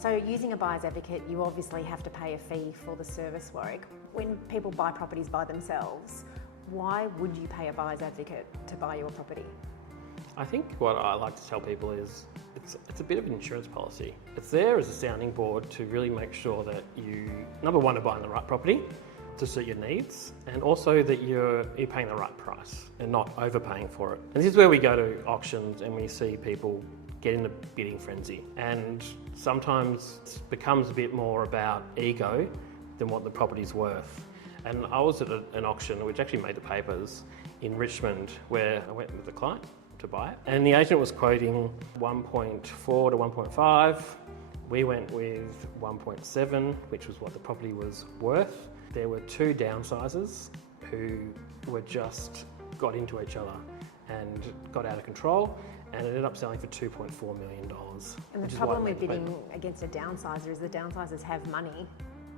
So using a buyer's advocate, you obviously have to pay a fee for the service, Warwick. When people buy properties by themselves, why would you pay a buyer's advocate to buy your property? I think what I like to tell people is it's a bit of an insurance policy. It's there as a sounding board to really make sure that you, number one, are buying the right property to suit your needs, and also that you're paying the right price and not overpaying for it. And this is where we go to auctions and we see people get in a bidding frenzy, and sometimes it becomes a bit more about ego than what the property's worth. And I was at an auction which actually made the papers in Richmond, where I went with the client to buy it, and the agent was quoting 1.4 to 1.5. We went with 1.7, which was what the property was worth. There were two downsizers who were just got into each other and got out of control, and it ended up selling for $2.4 million. And the problem with bidding against a downsizer is the downsizers have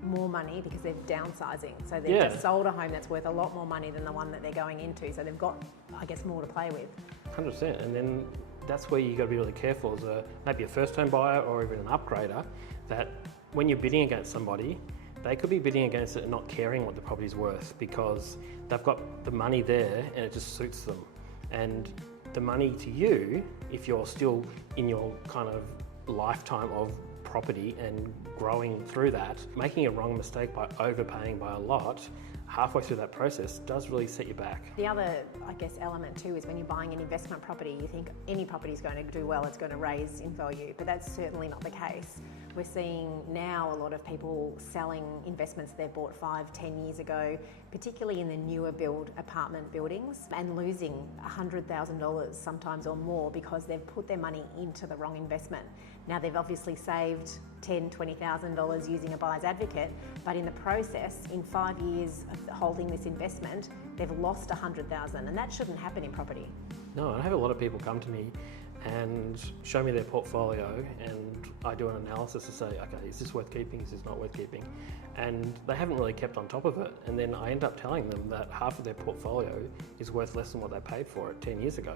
more money because they're downsizing. So they've just sold a home that's worth a lot more money than the one that they're going into. So they've got, I guess, more to play with. 100%. And then that's where you've got to be really careful as maybe a first home buyer or even an upgrader, that when you're bidding against somebody, they could be bidding against it and not caring what the property's worth because they've got the money there and it just suits them. And the money to you, if you're still in your kind of lifetime of property and growing through that, making a wrong mistake by overpaying by a lot halfway through that process does really set you back. The other, I guess, element too is when you're buying an investment property, you think any property is going to do well, it's going to raise in value, but that's certainly not the case. We're seeing now a lot of people selling investments they bought 5-10 years ago, particularly in the newer build apartment buildings, and losing $100,000 sometimes or more because they've put their money into the wrong investment. Now they've obviously saved $10,000, $20,000 using a buyer's advocate, but in the process, in 5 years of holding this investment, they've lost $100,000, and that shouldn't happen in property. No, I have a lot of people come to me and show me their portfolio, and I do an analysis to say, okay, is this worth keeping, is this not worth keeping? And they haven't really kept on top of it. And then I end up telling them that half of their portfolio is worth less than what they paid for it 10 years ago.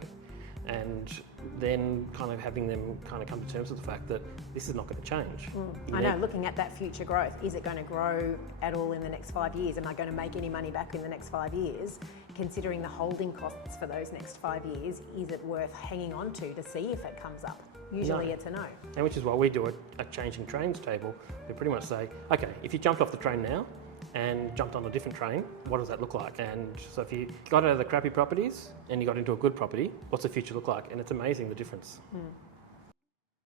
And then kind of having them kind of come to terms with the fact that this is not going to change. I know, looking at that future growth, is it going to grow at all in the next 5 years? Am I going to make any money back in the next 5 years? Considering the holding costs for those next 5 years, is it worth hanging on to see if it comes up? Usually it's a no. And which is why we do a changing trains table. We pretty much say, okay, if you jumped off the train now and jumped on a different train, what does that look like? And so if you got out of the crappy properties and you got into a good property, what's the future look like? And it's amazing the difference.